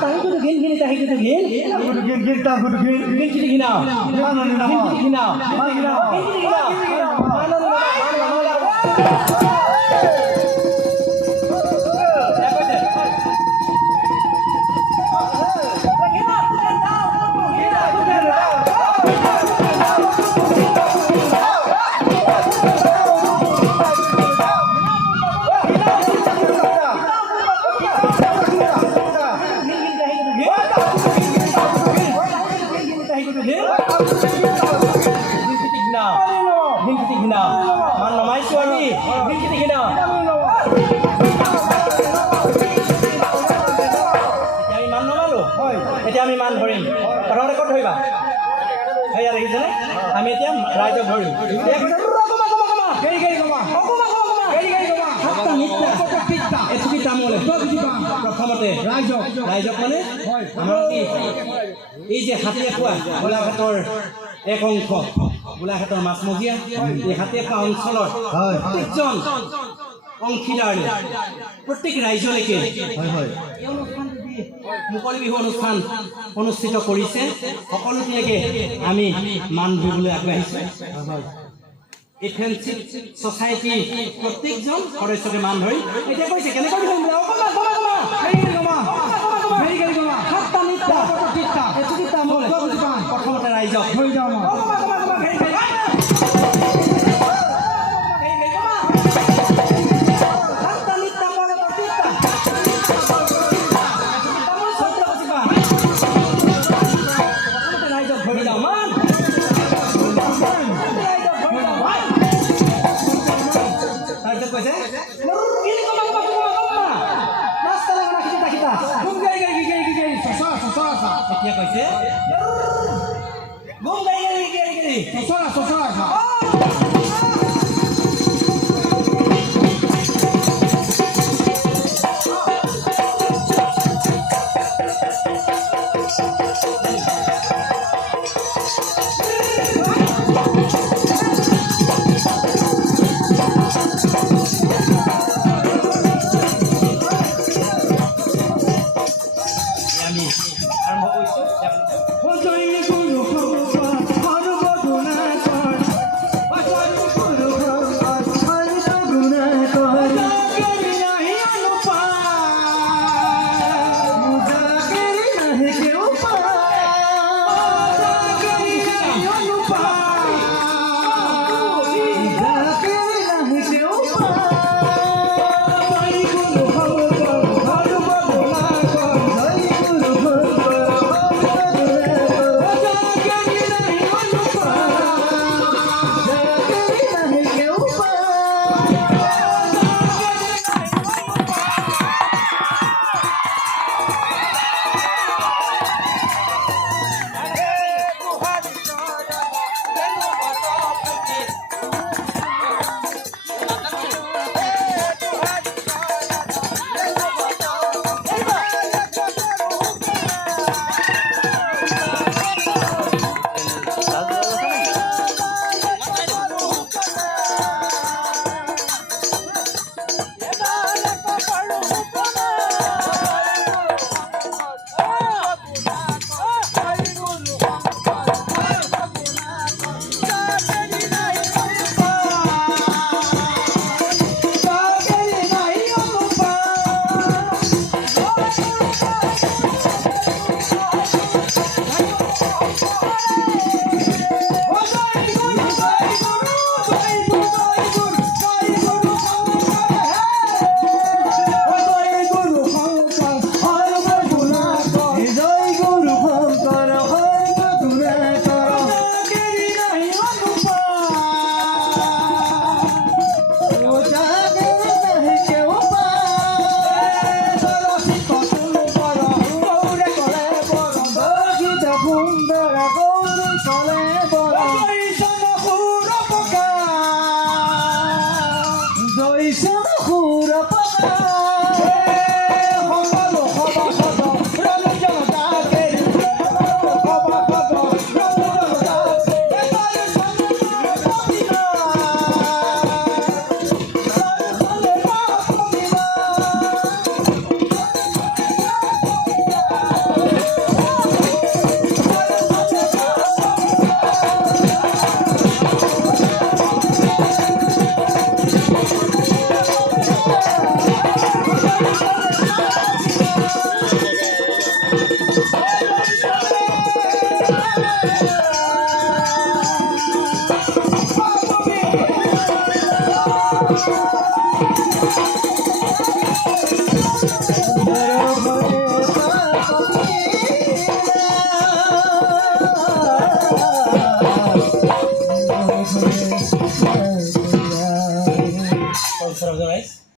tahu kudu gin gini tahi kudu gin. Kudu gin ta kudu gin. Gin kiri gina. Mana ni nama? Gin kiri gina. Mana ni nama? Gin kiri gina. Mana ni nama? এতিয়া আমি মান ধৰিম প্ৰথমতে ক'ত ধৰিবা এয়া দেখিছেনে আমি এতিয়া ৰাইজক ধৰিম প্ৰথমতে ৰাইজক মানে আমাৰ এই যে হাতীয়ে খোৱা গোলাঘাটৰ এক অংশ গোলাঘাটৰ মাছমজিয়া এই হাতীয়ে খোৱা অঞ্চলৰ প্ৰত্যেকজন অংশীদাৰ প্ৰত্যেক ৰাইজলৈকে মুকলি বিহু অনুষ্ঠান অনুষ্ঠিত কৰিছে সকলোকে আমি মান ধৰিবলৈ আগবাঢ়িছোঁ এই ফ্ৰেণ্ডশ্বিপ ছ'চাইটি প্ৰত্যেকজন সদস্যকে মান ধৰি এতিয়া কৈছে কেনেকৈ ধৰিম প্ৰথমতে ৰাইজক ধৰি যাওঁ এতিয়া কৈছে গুম গাই Joyce